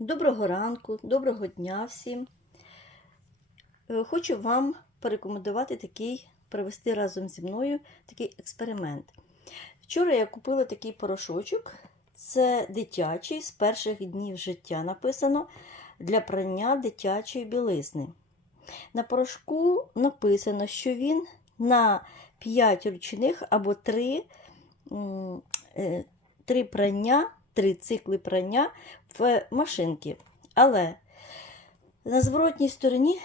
Доброго ранку, доброго дня всім. Е, Хочу вам порекомендувати такий, провести разом зі мною такий експеримент. Вчора я купила такий порошочок. Це дитячий з перших днів життя написано для прання дитячої білизни. На порошку написано, що він на 5 ручних або 3, 3 прання, 3 цикли прання в машинки. Але на зворотній стороні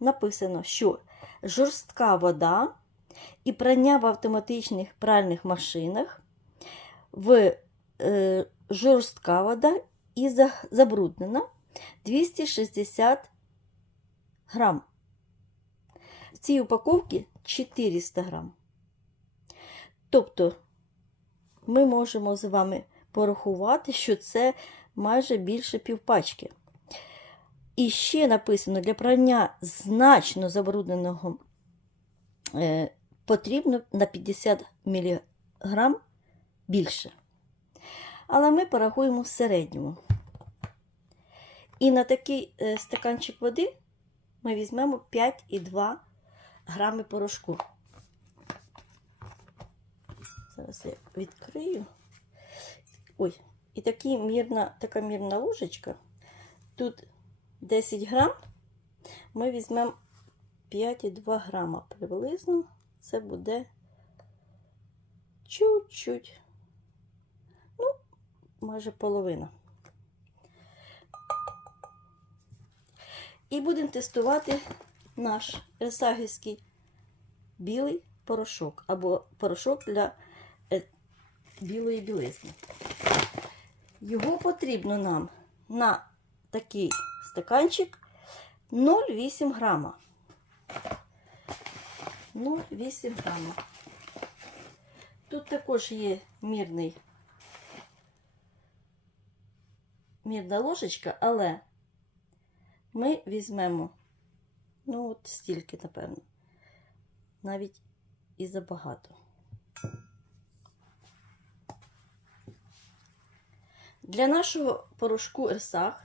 написано, що жорстка вода і прання в автоматичних пральних машинах в е, жорстка вода і забруднена 260 грам. В цій упаковці 400 грам. Тобто ми можемо з вами порахувати, що це майже більше півпачки. І ще написано, для прання значно забрудненого е, потрібно на 50 мг більше. Але ми порахуємо в середньому. І на такий е, стаканчик води ми візьмемо 5,2 грами порошку. Зараз я відкрию. Ой, і такі мірна, така мірна ложечка. Тут 10 грам. Ми візьмемо 5,2 грама приблизно. Це буде чуть-чуть. Ну, майже половина. І будемо тестувати наш ресагівський білий порошок або порошок для е, білої білизни. Його потрібно нам на такий стаканчик 0,8 грама. 0,8 грама. Тут також є мірний, мірна ложечка, але ми візьмемо, ну, от стільки, напевно, навіть і забагато. Для нашого порошку Ерсах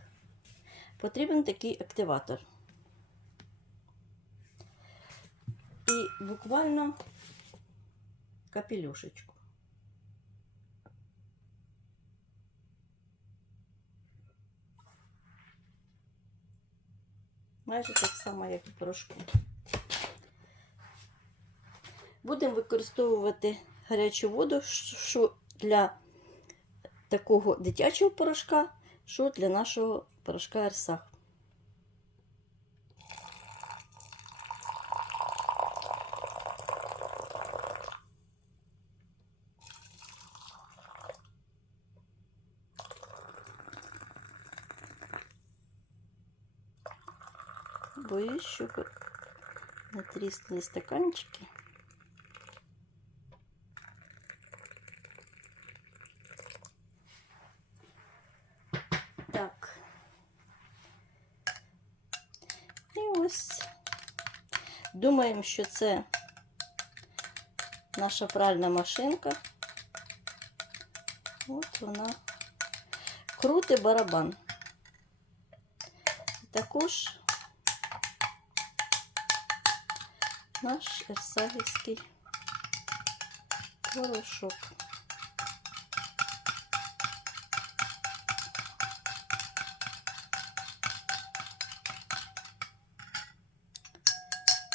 потрібен такий активатор. І буквально капелюшечку. Майже так само, як і порошку. Будемо використовувати гарячу воду, що для такого дитячого порошка, що для нашого порошка Ерсах. Боюсь, щоб не тріснули стаканчики. Так. І ось думаємо, що це наша пральна машинка. От вона крутий барабан. Також наш ерсагівський порошок.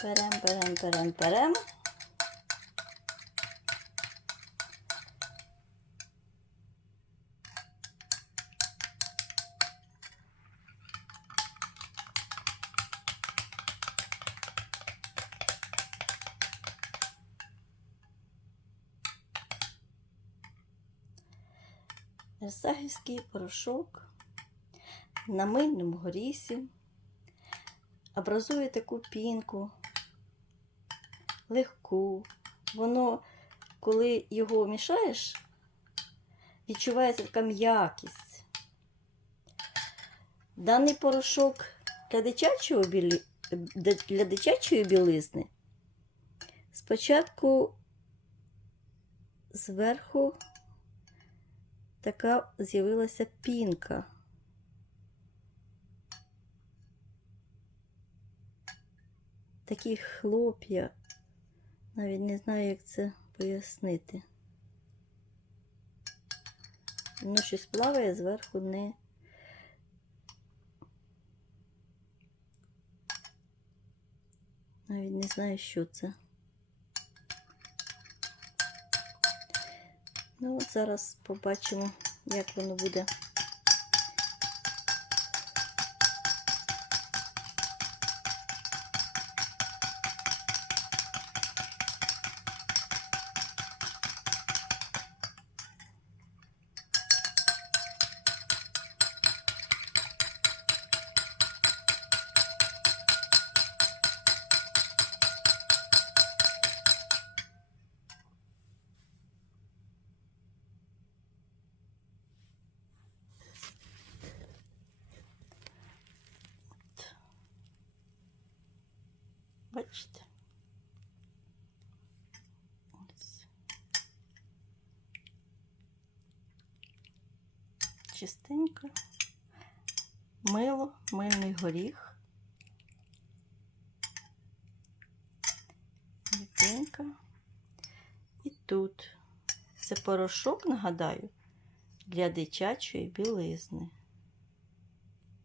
Берем, берем, берем, берем. Ерсагівський порошок на мильному горісі образує таку пінку, легку. Воно, коли його мішаєш, відчувається така м'якість. Даний порошок для дитячого білі... для дитячої білизни спочатку зверху така з'явилася пінка. Такі хлоп'я. Навіть не знаю, як це пояснити. Воно щось плаває зверху не. Навіть не знаю, що це. Ну, от зараз побачимо, як воно буде. Чистенько. Мило, мильний горіх. Ріденько. І тут. Це порошок, нагадаю, для дитячої білизни.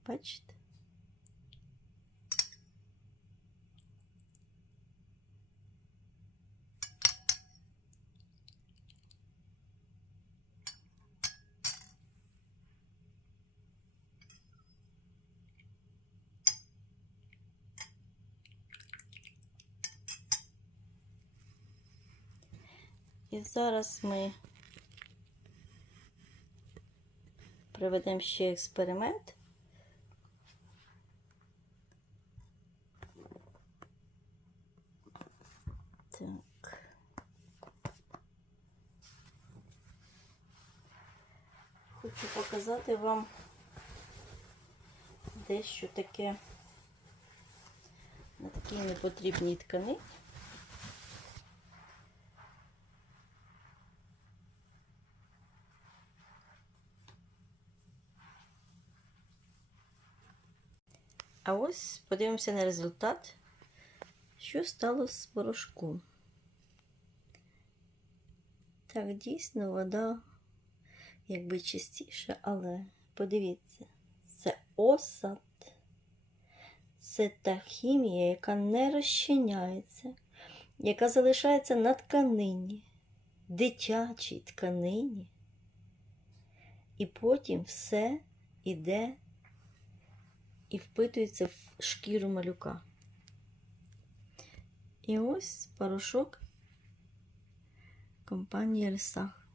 Бачите? І зараз ми проведемо ще експеримент. Так. Хочу показати вам дещо таке на такій непотрібній тканині. А ось подивимося на результат, що стало з порошком. Так, дійсно, вода якби чистіша, але подивіться, це осад, це та хімія, яка не розчиняється, яка залишається на тканині, дитячій тканині. І потім все іде і впитується в шкіру малюка. І ось порошок компанії Ресах.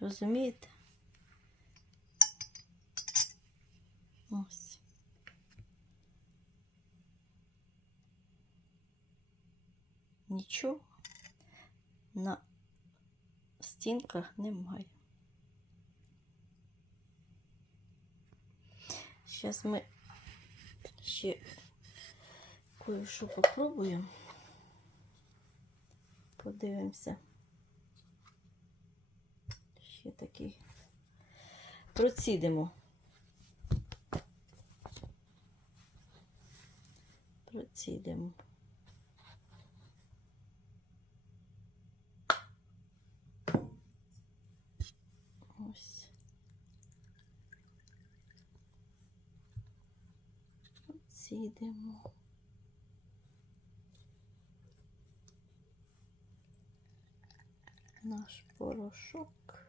Розумієте? Ось. Нічого на стінках немає. Сейчас мы ще кое-що попробуємо. Подивимося. Ще такий. Процідимо. Процідимо. Ось. Процідимо. Наш порошок.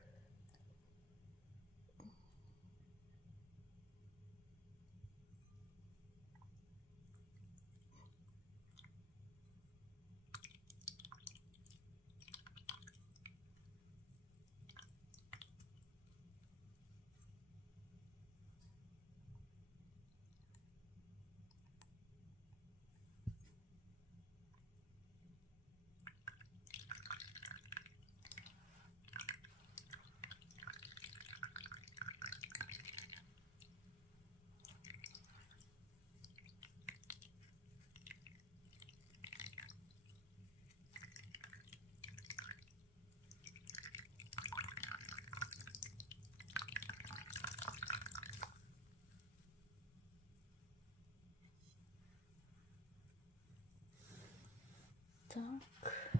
Так.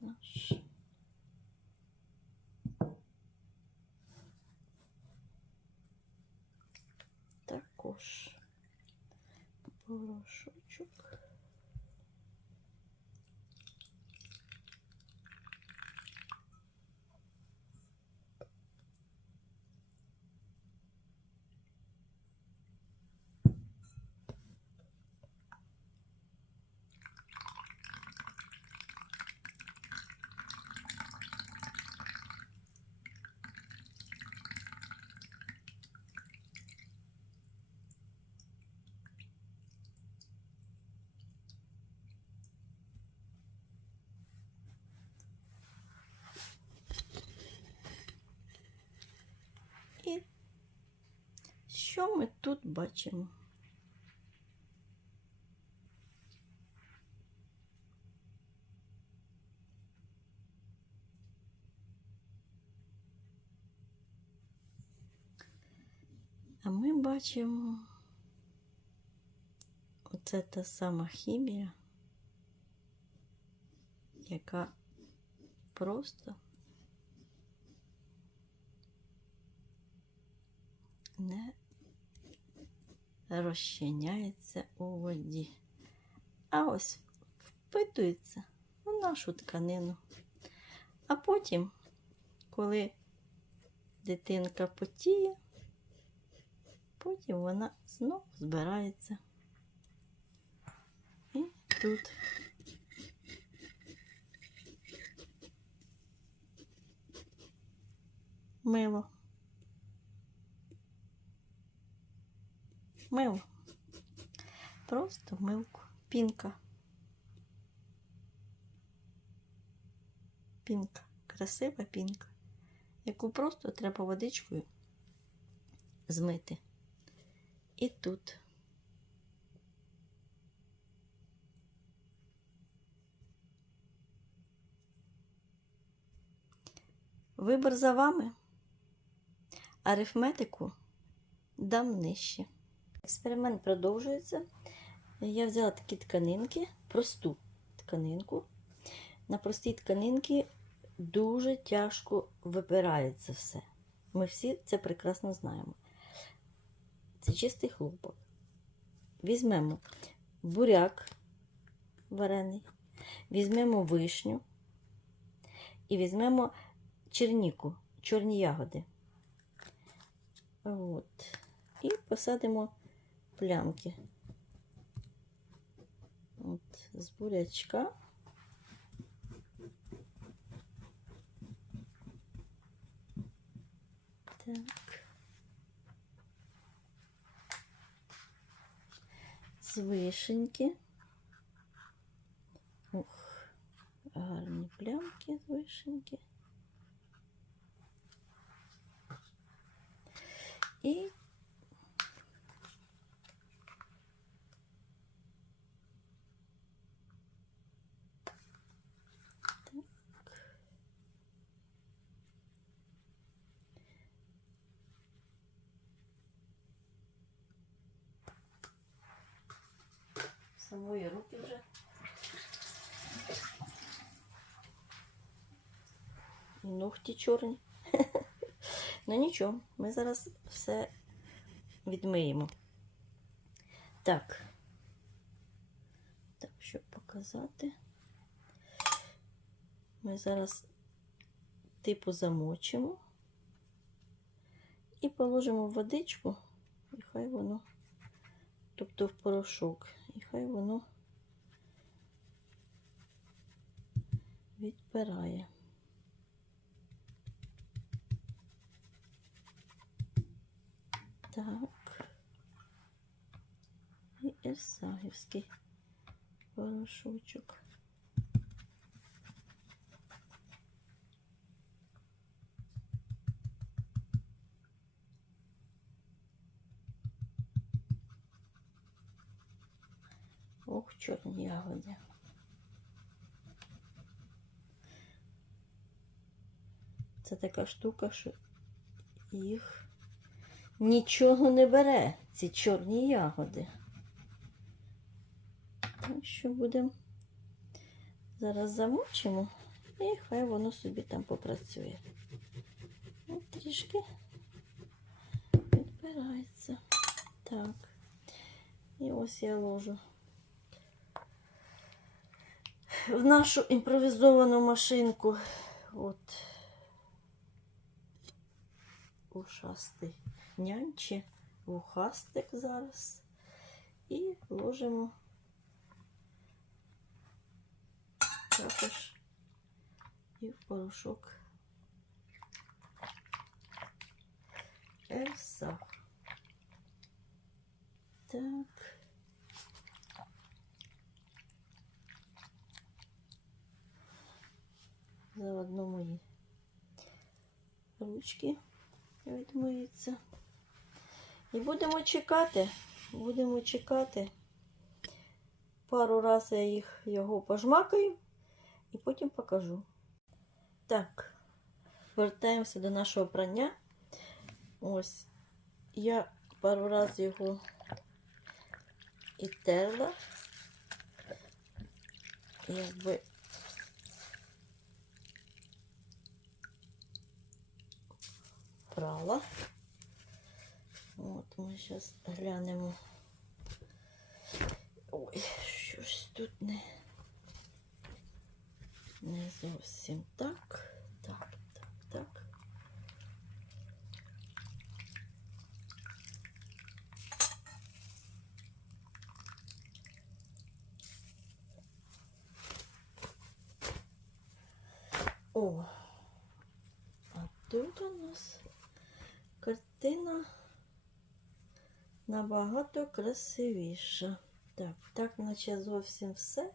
Наш. Також порошочок. І що ми тут бачимо? А ми бачимо оце та сама хімія, яка просто не розчиняється у воді, а ось впитується у нашу тканину. А потім, коли дитинка потіє, потім вона знов збирається. І тут. Мило. Мило. Просто милку. Пінка. Пінка. Красива пінка, яку просто треба водичкою змити. І тут. Вибір за вами. Арифметику дам нижче. Експеримент продовжується. Я взяла такі тканинки, просту тканинку. На простій тканинці дуже тяжко вибирається все. Ми всі це прекрасно знаємо. Це чистий хлопок. Візьмемо буряк варений, візьмемо вишню і візьмемо черніку, чорні ягоди. От. І посадимо плямки. От, з бурячка. Так. З вишеньки. Ух, гарні плямки з вишеньки. І самої руки вже. І ногті чорні. ну нічого, ми зараз все відмиємо. Так. Так, щоб показати. Ми зараз типу замочимо і положимо в водичку, і хай воно, тобто в порошок, і хай воно відпирає. Так. І Ірсагівський порошочок. Ох, чорні ягоди. Це така штука, що їх нічого не бере, ці чорні ягоди. Так що будемо зараз замочимо і хай воно собі там попрацює. От трішки відбирається. Так. І ось я ложу в нашу імпровізовану машинку. От ушастий нянче, вухастик зараз. І ложимо також і в порошок Ельса. Так. Заодно мої ручки відмиються. І будемо чекати. Будемо чекати. Пару разів я їх його пожмакаю і потім покажу. Так, вертаємося до нашого прання. Ось я пару разів його і терла. Якби прала. От ми зараз глянемо. Ой, щось тут не, не зовсім. Так, так, так. О, а тут у нас картина набагато красивіша. Так, так, наче зовсім все.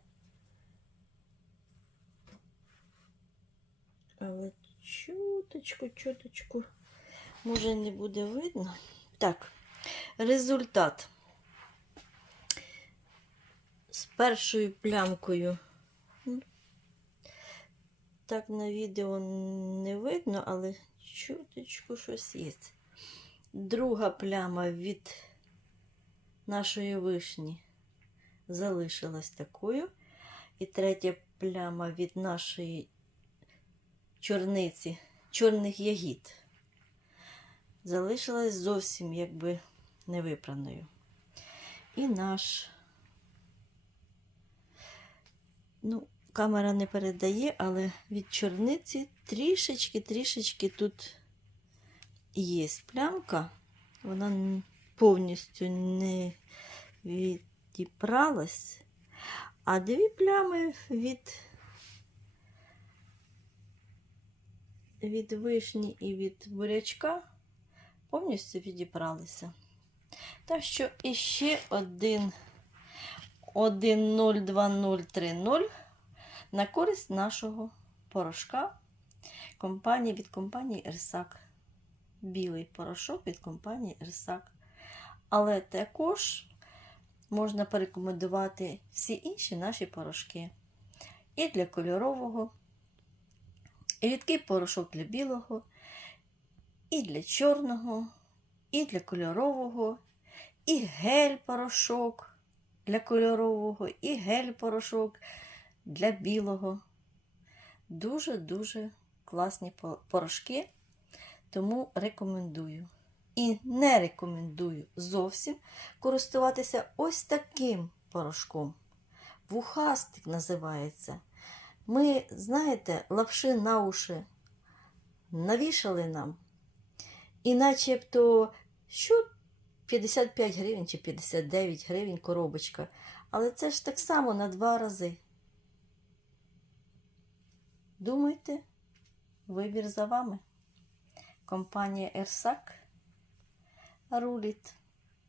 Але чуточку, чуточку, може не буде видно. Так, результат. З першою плямкою. Ну, Так на відео не видно, але чуточку щось є. Друга пляма від нашої вишні залишилась такою. І третя пляма від нашої чорниці, чорних ягід, залишилась зовсім якби невипраною. І наш, ну, камера не передає, але від чорниці трішечки-трішечки тут є плямка. Вона повністю не відіпралась, а дві плями від, від вишні і від бурячка повністю відіпралися. Так що іще один 1.02030 на користь нашого порошка компанії від компанії Ерсак. Білий порошок від компанії Ерсак. Але також можна порекомендувати всі інші наші порошки. І для кольорового, і рідкий порошок для білого, і для чорного, і для кольорового, і гель-порошок для кольорового, і гель-порошок для білого. Дуже-дуже класні порошки, тому рекомендую. І не рекомендую зовсім користуватися ось таким порошком. Вухастик називається. Ми, знаєте, лапши на уші навішали нам. І начебто, що 55 гривень чи 59 гривень коробочка. Але це ж так само на два рази. Думайте, вибір за вами. Компанія Ерсак Vad roligt.